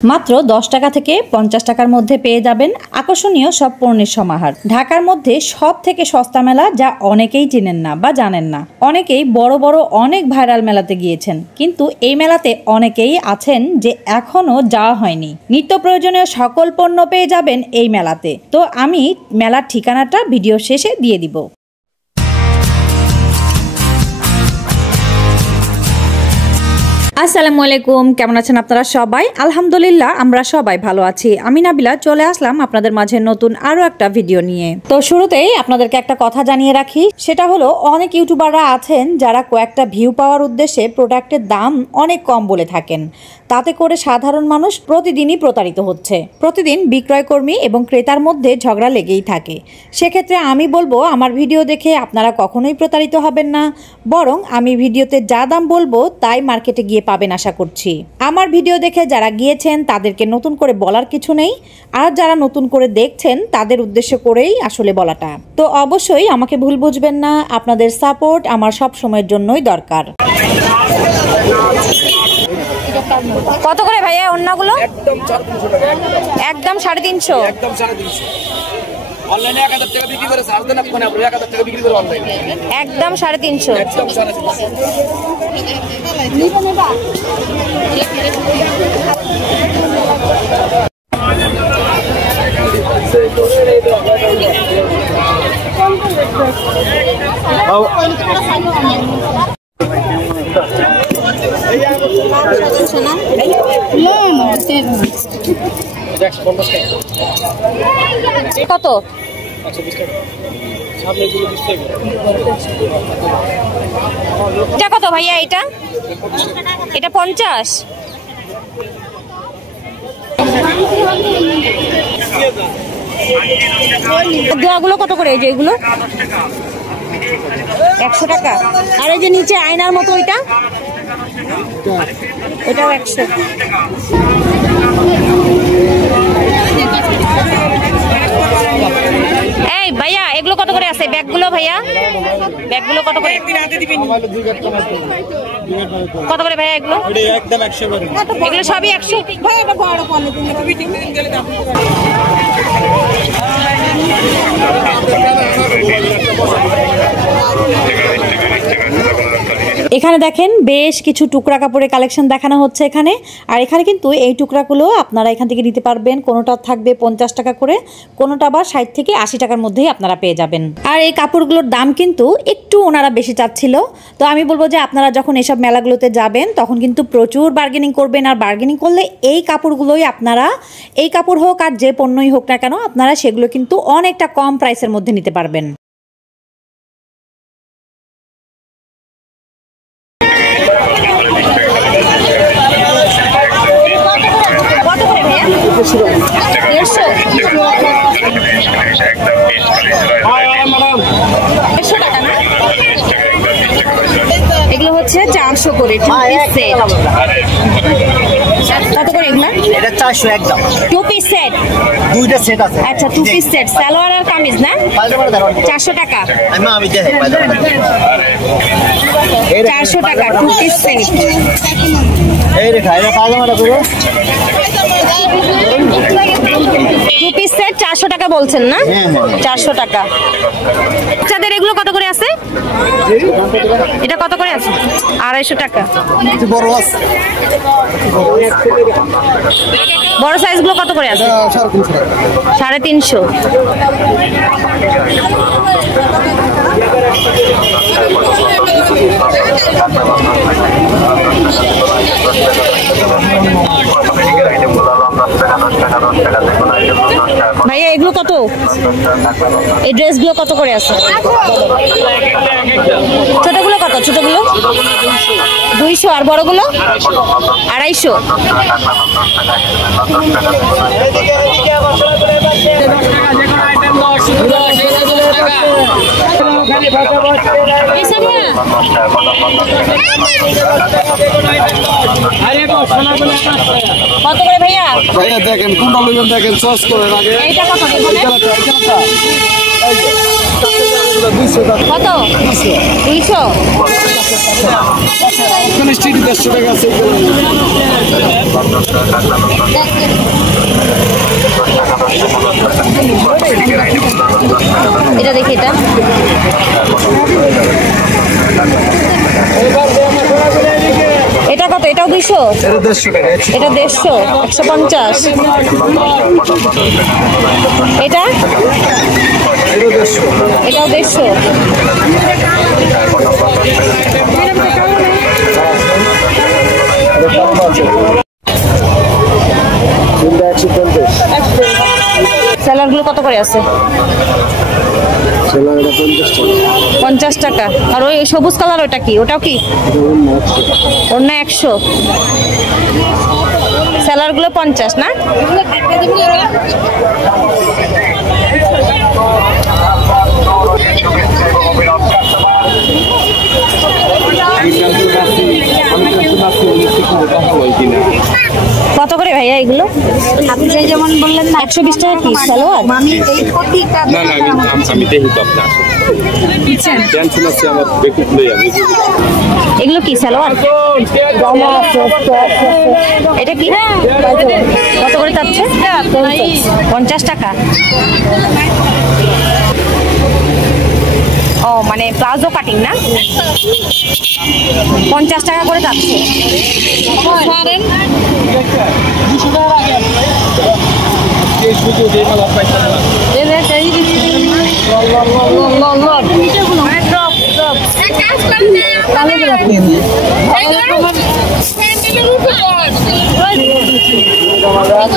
মাত্র 10 টাকা থেকে 50 টাকার মধ্যে পেয়ে যাবেন আকর্ষণীয় সব পণ্যের সমাহার। ঢাকার মধ্যে সব থেকে সস্তা মেলা, যা অনেকেই চিনেন না বা জানেন না। অনেকেই বড় বড় অনেক ভাইরাল মেলাতে গিয়েছেন, কিন্তু এই মেলাতে অনেকেই আছেন যে এখনো যাওয়া হয়নি। নিত্য প্রয়োজনীয় সকল পণ্য পেয়ে যাবেন এই মেলাতে। তো আমি মেলার ঠিকানাটা ভিডিও শেষে দিয়ে দিব। আসসালামু আলাইকুম, কেমন আছেন আপনারা সবাই? আলহামদুলিল্লাহ আমরা সবাই ভালো আছি। আমি নাবিলা চলে আসলাম আপনাদের মাঝে নতুন আরো একটা ভিডিও নিয়ে। তো শুরুতেই আপনাদেরকে একটা কথা জানিয়ে রাখি, সেটা হলো অনেক ইউটিউবাররা আছেন যারা কয়েকটা ভিউ পাওয়ার উদ্দেশ্যে প্রোডাক্টের দাম অনেক কম বলে থাকেন। তাতে করে সাধারণ মানুষ প্রতিদিনই প্রতারিত হচ্ছে। প্রতিদিন বিক্রয়কর্মী এবং ক্রেতার মধ্যে ঝগড়া লেগেই থাকে। সেক্ষেত্রে আমি বলবো, আমার ভিডিও দেখে আপনারা কখনোই প্রতারিত হবেন না, বরং আমি ভিডিওতে যা দাম বলবো তাই মার্কেটে গিয়ে পাবেন আশা করছি। আমার ভিডিও দেখে যারা গিয়েছেন তাদেরকে নতুন করে বলার কিছু নেই, আর যারা নতুন করে দেখছেন তাদের উদ্দেশ্য করেই আসলে বলাটা। তো অবশ্যই আমাকে ভুল বুঝবেন না, আপনাদের সাপোর্ট আমার সব সময়ের জন্যই দরকার। কত করে ভাইয়া ওন্নাগুলো? একদম 350। অনলাইনে 1000 টাকা বিক্রি করে সার্চ দেন, আপনি 1000 টাকা বিক্রি করে অনলাইনে একদম 350। একদম 350 নিবা কত? এটা কত ভাইয়া? এটা 50। দোয়াগুলো কত করে? এই যে এগুলো 100 টাকা। আর এই যে নিচে আয়নার মতো এটাও 100। এই ভাইয়া এগুলো কত করে আছে? ব্যাগগুলো ভাইয়া, ব্যাগগুলো কত করে? কত করে ভাইয়া এগুলো? একদম 100 করে। এগুলো সবই 100। এখানে দেখেন বেশ কিছু টুকরা কাপড়ের কালেকশন দেখানো হচ্ছে এখানে। আর এখানে কিন্তু এই টুকরাগুলো আপনারা এখান থেকে নিতে পারবেন। কোনোটা থাকবে 50 টাকা করে, কোনোটা আবার 60 থেকে 80 টাকার মধ্যেই আপনারা পেয়ে যাবেন। আর এই কাপড়গুলোর দাম কিন্তু একটু ওনারা বেশি চাচ্ছিল। তো আমি বলবো যে আপনারা যখন এসব মেলাগুলোতে যাবেন তখন কিন্তু প্রচুর বার্গেনিং করবেন। আর বার্গেনিং করলে এই কাপড়গুলোই আপনারা, এই কাপড় হোক আর যে পণ্যই হোক না কেন, আপনারা সেগুলো কিন্তু অনেকটা কম প্রাইসের মধ্যে নিতে পারবেন। এগুলো হচ্ছে 400 করে। কত করে এগুলা? এটা 400 একদম। 2 পিস সেট, দুইটা সেট আছে। আচ্ছা 2 পিস সেট, সালোয়ার আর কামিজ না? 400 টাকা। আমি দেখে 400 টাকা 2 পিস সেট। এই রে খাইরা পাজামাটা পুরো 2 পিস সেট 400 টাকা বলছেন না? 400 টাকা। বাচ্চাদের এগুলো কত করে আছে? এটা কত করে আছে? 250 টাকা। বড় আছে, বড় সাইজ গুলো কত করে আছে? 350। ভাইয়া এগুলো কত? এই ড্রেসগুলো কত করে আছে? ছোটগুলো কত? ছোটগুলো 200। আর বড়গুলো 250। কত করে ভাইয়া? ভাইয়া দেখেন কোনটা লইবেন, দেখেন চয়েস করেন আগে। এইটা কত? কত 200 ওখানে স্ট্রিট 150 টাকা আছে এটা দেখি এটা এটা কত এটাও 200 এটা 150 টাকা এটা 150 150 এটা এটাও 150 স্যালাড গুলো কত করে আছে 50 টাকা আর ওই সবুজ কালার ওটা কি ওটাও কি ওটা 100 স্যালাড গুলো 50 না কত করে ভাইয়া এগুলো আপনি যেমন বললেন না 120 টাকা কি সালোয়ার আমি এই প্রতিটা না না আমি দেখি তো আপনার টেনশন আছে আমার বেকুব লই আমি এগুলো কি সালোয়ার এটা কি কত করে চাচ্ছে 50 টাকা ও মানে প্লাজো কাটিং না 50 টাকা করে যাচ্ছে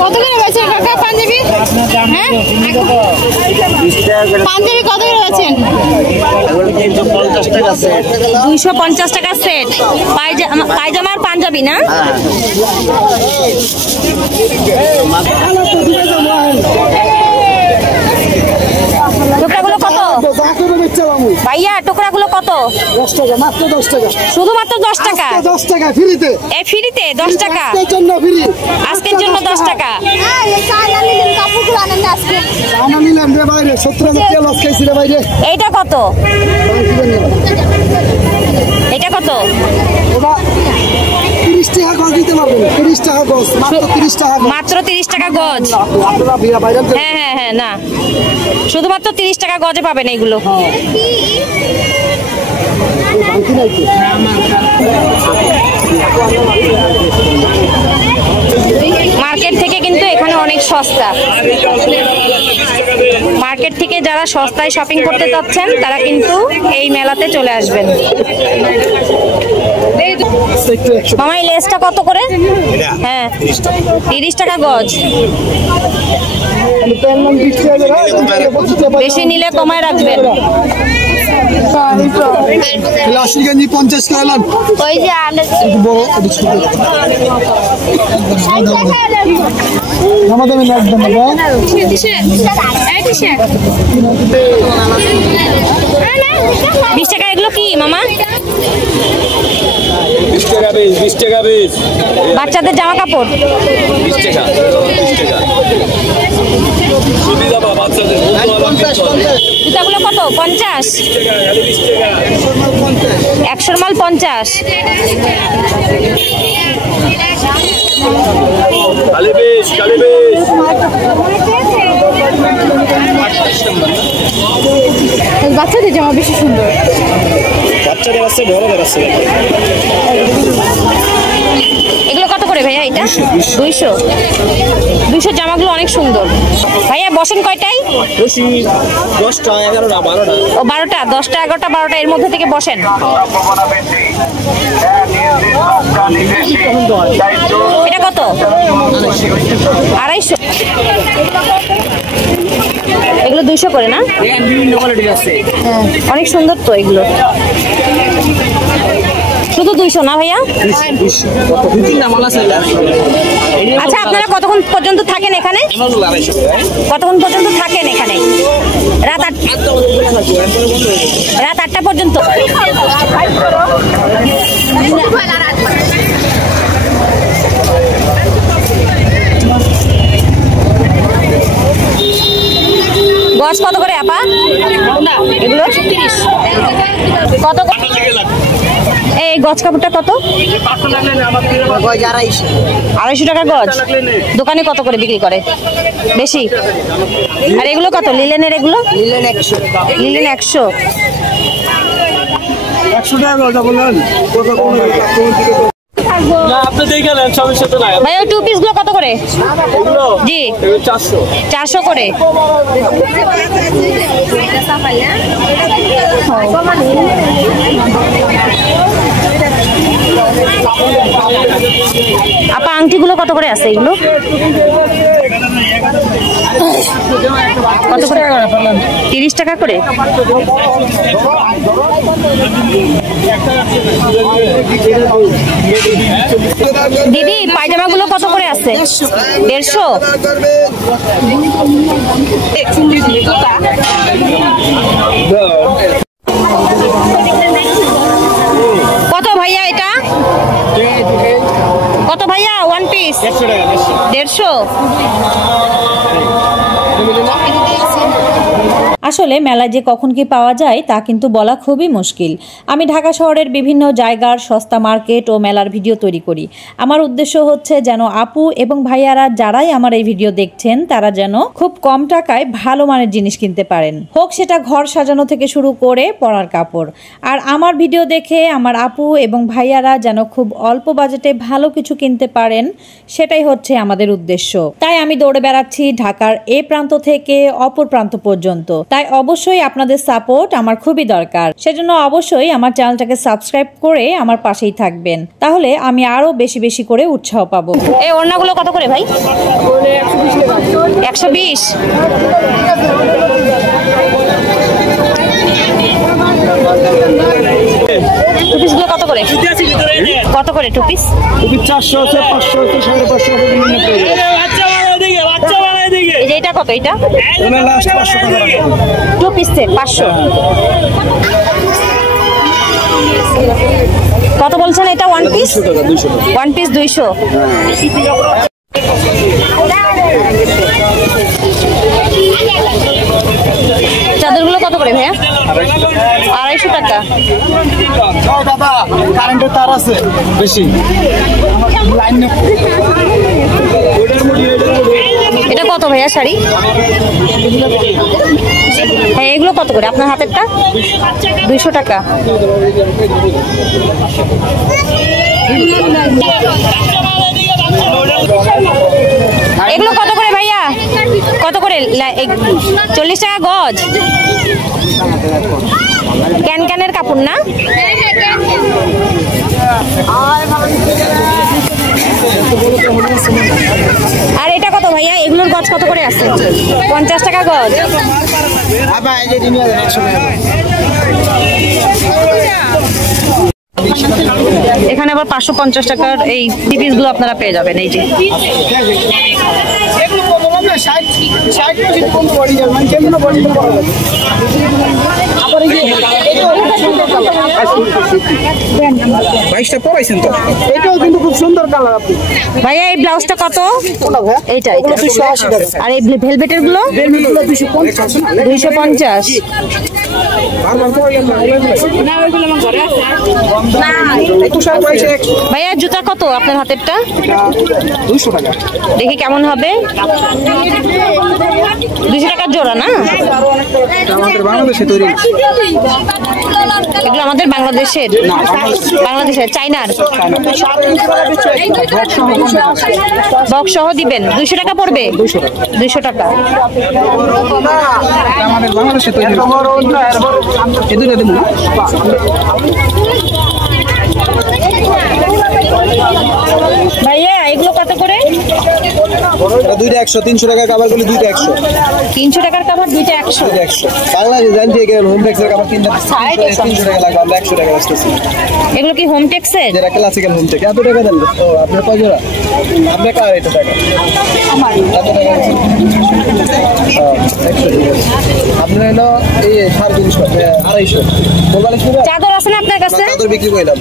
কত করে বেচেন কাকা পাঞ্জাবি হ্যাঁ পাঞ্জাবি কত করে বেচেন 250 টাকা সেট 250 টাকা সেট পায়জামা আর পাঞ্জাবি না টুকরাগুলো কত ভাইয়া টুকরাগুলো কত 10 টাকা মাত্র 10 টাকা শুধুমাত্র 10 টাকা 10 টাকা ফ্রিতে এই ফ্রিতে 10 টাকা আজকের জন্য ফ্রি আজকের জন্য 10 টাকা কাপড়গুলো আনেন না আজকে আনা নিলাম রে বাইরে 17 টাকা লস খাইছি রে বাইরে এইটা কত এটা কত ওটা 30 টাকা গজ দিতে পারবেন 30 টাকা গজ মাত্র 30 টাকা মাত্র 30 টাকা গজ আপনারা বিয়া বাইরে হ্যাঁ না শুধুমাত্র 30 টাকা গজে পাবেন এইগুলো মার্কেট থেকে কিন্তু এখানে অনেক সস্তা মার্কেট থেকে যারা সস্তায় শপিং করতে চাচ্ছেন তারা কিন্তু এই মেলাতে চলে আসবেন মামা এই লেসটা কত করে হ্যাঁ 30 টাকা গজ বেশি নিলে কমায় রাখবেন ক্লাসিক গঞ্জি 50 টাকা লান ওই যে আমরা বড় আমাদের একদম না 20 টাকা এগুলো কি মামা 20 টাকা বেশ 20 টাকা বেশ বাচ্চাদের জামা কাপড় 20 টাকা শুনি যাবা বাচ্চাদের জুতাগুলো কত 50 100 মাল 50 কালি বেশ বাচ্চাদের জামা বেশি সুন্দর বাচ্চাদের আছে বড়দের আছে এগুলো কত করে ভাইয়া এটা 200 জামাগুলো অনেক সুন্দর ভাইয়া বসেন কয়টায় 10টা 11টা 12টা ও 12টা 10টা 11টা 12টা এর মধ্যে থেকে বসেন এটা কত 250 এগুলো 200 করে না বিভিন্ন কোয়ালিটির আছে অনেক সুন্দর তো এগুলো শুধু 200 না ভাইয়া আচ্ছা আপনারা কতক্ষণ পর্যন্ত থাকেন এখানে কতক্ষণ পর্যন্ত থাকেন এখানে রাত 8টা পর্যন্ত গজ কত করে আপা এগুলো গজ কাপড়টা কত? 250 টাকা গজ। দোকানে কত করে বিক্রি করে? বেশি। আর এগুলো কত লিলেনের? এগুলো লিলেন 100। 100 টাকা বলটা বললেন ভাই ওই 2 পিস গুলো কত করে? জি 400 করে। আপা আংটিগুলো কত করে আছে? এগুলো কত করে? 30 টাকা করে। দিদি পায়জামা গুলো কত করে আছে? 150। কত ভাইয়া এটা? কত ভাইয়া? 1 পিস 150। আসলে মেলায় যে কখন কি পাওয়া যায় তা কিন্তু বলা খুবই মুশকিল। আমি ঢাকা শহরের বিভিন্ন জায়গার সস্তা মার্কেট ও মেলার ভিডিও তৈরি করি। আমার উদ্দেশ্য হচ্ছে যেন আপু এবং ভাইয়ারা যারাই আমার এই ভিডিও দেখছেন তারা যেন খুব কম টাকায় ভালো মানের জিনিস কিনতে পারেন, হোক সেটা ঘর সাজানো থেকে শুরু করে পরার কাপড়। আর আমার ভিডিও দেখে আমার আপু এবং ভাইয়ারা যেন খুব অল্প বাজেটে ভালো কিছু কিনতে পারেন, সেটাই হচ্ছে আমাদের উদ্দেশ্য। তাই আমি দৌড়ে বেড়াচ্ছি ঢাকার এ প্রান্ত থেকে অপর প্রান্ত পর্যন্ত। তাই অবশ্যই আপনাদের সাপোর্ট আমার খুবই দরকার। সেজন্য অবশ্যই আমার চ্যানেলটাকে সাবস্ক্রাইব করে আমার পাশেই থাকবেন, তাহলে আমি আরো বেশি বেশি করে উৎসাহ পাবো। এই ওড়নাগুলো কত করে ভাই? 120। টু পিস গুলো কত করে? কত করে টু পিস? 400 আছে, 500 আছে, 550 আছে, বিভিন্ন এটা কত? এটা লাস্ট 500 টাকা। টু পিসে 500। কত বলছেন এটা? 1 পিস 1 পিস 200। চাদরগুলো কত করে ভাইয়া? 250 টাকা। দাদা কারেন্টের তার আছে বেশি। এটা কত ভাইয়া শাড়ি? হ্যাঁ এগুলো কত করে? আপনার হাতেরটা 200 টাকা। এগুলো কত করে ভাইয়া? কত করে? 40 টাকা গজ। ক্যানের কাপড় না? আর এটা কত ভাইয়া? এগুলোর গজ কত করে আছে? 50 টাকা গজ। এখানে আবার 550 টাকার এই পিস গুলো আপনারা পেয়ে যাবেন। এই যে এটাও কিন্তু খুব সুন্দর কালার। আপনি ভাইয়া এই ব্লাউজটা কত? এইটা 280 টাকা। আর এই ভেলভেটের গুলো 250। ভাইয়া জুতা কত আপনার হাতেরটা? 200 টাকা। দেখি কেমন হবে। 200 টাকার জোড়া না? আমাদের বাংলাদেশে তৈরি। এগুলো আমাদের বাংলাদেশের? বাংলাদেশের চাইনার বক্স সহ দিবেন। 200 টাকা পড়বে? 200 টাকা। আমাদের বাংলাদেশে তৈরি। এই দুটো দেবো না? ভাইয়া এগুলো কত করে? দুইটা 100। 300 টাকার কাভার গুলো দুইটা 100। 300 টাকার কাভার দুইটা 100। বাংলাদেশে জানতে গেলে হোম টেক্সের কাভার 300 টাকা লাগবে, আমরা 100 টাকা আসতেছি। এগুলো কি হোম টেক্সের? যেটা ক্লাসিক্যাল হোম টেক্স। এত টাকা দেন? ও আপনার কয় জোড়া? আপনার কার এটা টাকা? আমার। এত টাকা আছে? আপনার হলো এই 350 250। বলবালে শুরু। চাদর আছে না আপনার কাছে? চাদর বিক্রি করলাম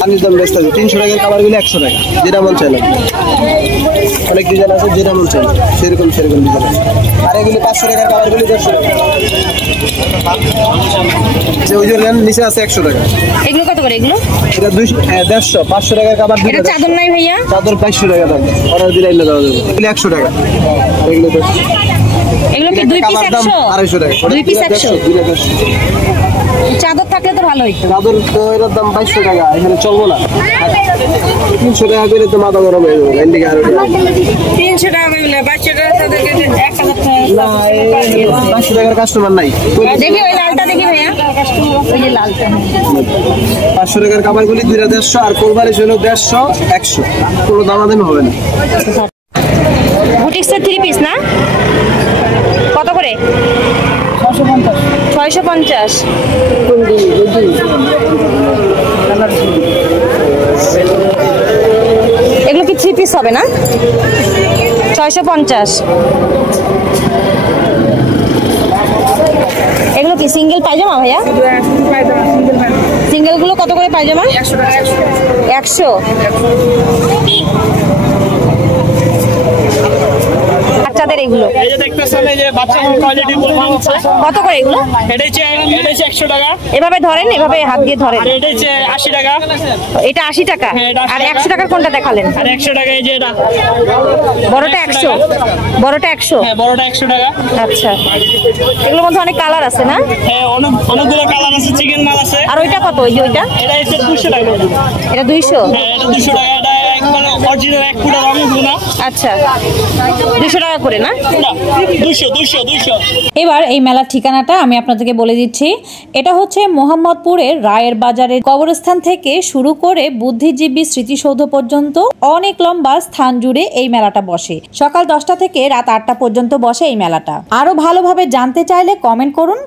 পানির দাম বেচতে আছে 300 টাকার কাভারগুলো 100 টাকা, যেটা মন চাইলাম। অনেক ডিজাইন আছে, যেটা মন চাইলাম সেরকম ডিজাইন আছে। আর এগুলো 500 টাকার কাভারগুলো 150 টাকা। যে ওই যে নিচে আছে 100 টাকা। এগুলো কত করে? এগুলো এটা 150 500 টাকার কাভার। এটা চাদর নাই ভাইয়া? চাদর 500 টাকা দাম, অর্ডার দিলে এনে দেওয়া যাবে। এগুলো 100 টাকা। আর এগুলো 150। এগুলো কি 2 পিস 100? 250 টাকা। 2 পিস 100। চাদর থাকলে তো ভালো হইতো। চাদর তো এর দাম 2200 টাকা, এখানে চলবো না। 300 টাকা করে তো মাথা গরম হয়ে যাবে। এন্ডিকে আরো 300 টাকা কইলে 2200 টাকা তাদেরকে 1000 টাকা। 500 টাকার কাস্টমার নাই। দেখি ওই লালটা দেখি ভাইয়া, ওই যে লালটা 500 টাকার কাপড়গুলি 2150 আর কোরবানি ছিল 150 100, কোনো দামাদামি হবে না। বুটিক্সের 3 পিস না? কত করে? 650। এগুলো কি 3 পিস হবে না? 650। এগুলো কি সিঙ্গেল পায়জামা ভাইয়া? সিঙ্গেল গুলো কত করে পায়জামা? 100। বাচ্চাদের এগুলো এই যে দেখতেছেন, এই যে বাচ্চাদের কোয়ালিটি বললাম কত করে? এগুলো এটা হচ্ছে 100 টাকা। এভাবে ধরেন, এভাবে হাত দিয়ে ধরেন। আর এটা হচ্ছে 80 টাকা। এটা 80 টাকা। হ্যাঁ, এটা 80 আর 100 টাকার কোনটা দেখালেন? আর 100 টাকা এই যে এটা বড়টা 100। বড়টা 100। হ্যাঁ, বড়টা 100 টাকা। আচ্ছা, এগুলোর মধ্যে অনেক কালার আছে না? হ্যাঁ, অনেকগুলো কালার আছে, চিকেন মাল আছে। আর ওইটা কত? ওই যে ওইটা এটা হচ্ছে 200 টাকা। এটা 200। হ্যাঁ, এটা 200 টাকা। এটা একবার অরিজিনাল 1 ফুটা রং গুনা। আচ্ছা, 200 টাকা করে না? 200। এবার এই মেলার ঠিকানাটা আমি আপনাদেরকে বলে দিচ্ছি। এটা হচ্ছে মোহাম্মদপুরের রায়ের বাজারের কবরস্থান থেকে শুরু করে বুদ্ধিজীবী স্মৃতিসৌধ পর্যন্ত অনেক লম্বা স্থান জুড়ে এই মেলাটা বসে। সকাল 10টা থেকে রাত 8টা পর্যন্ত বসে এই মেলাটা। আরো ভালোভাবে জানতে চাইলে কমেন্ট করুন।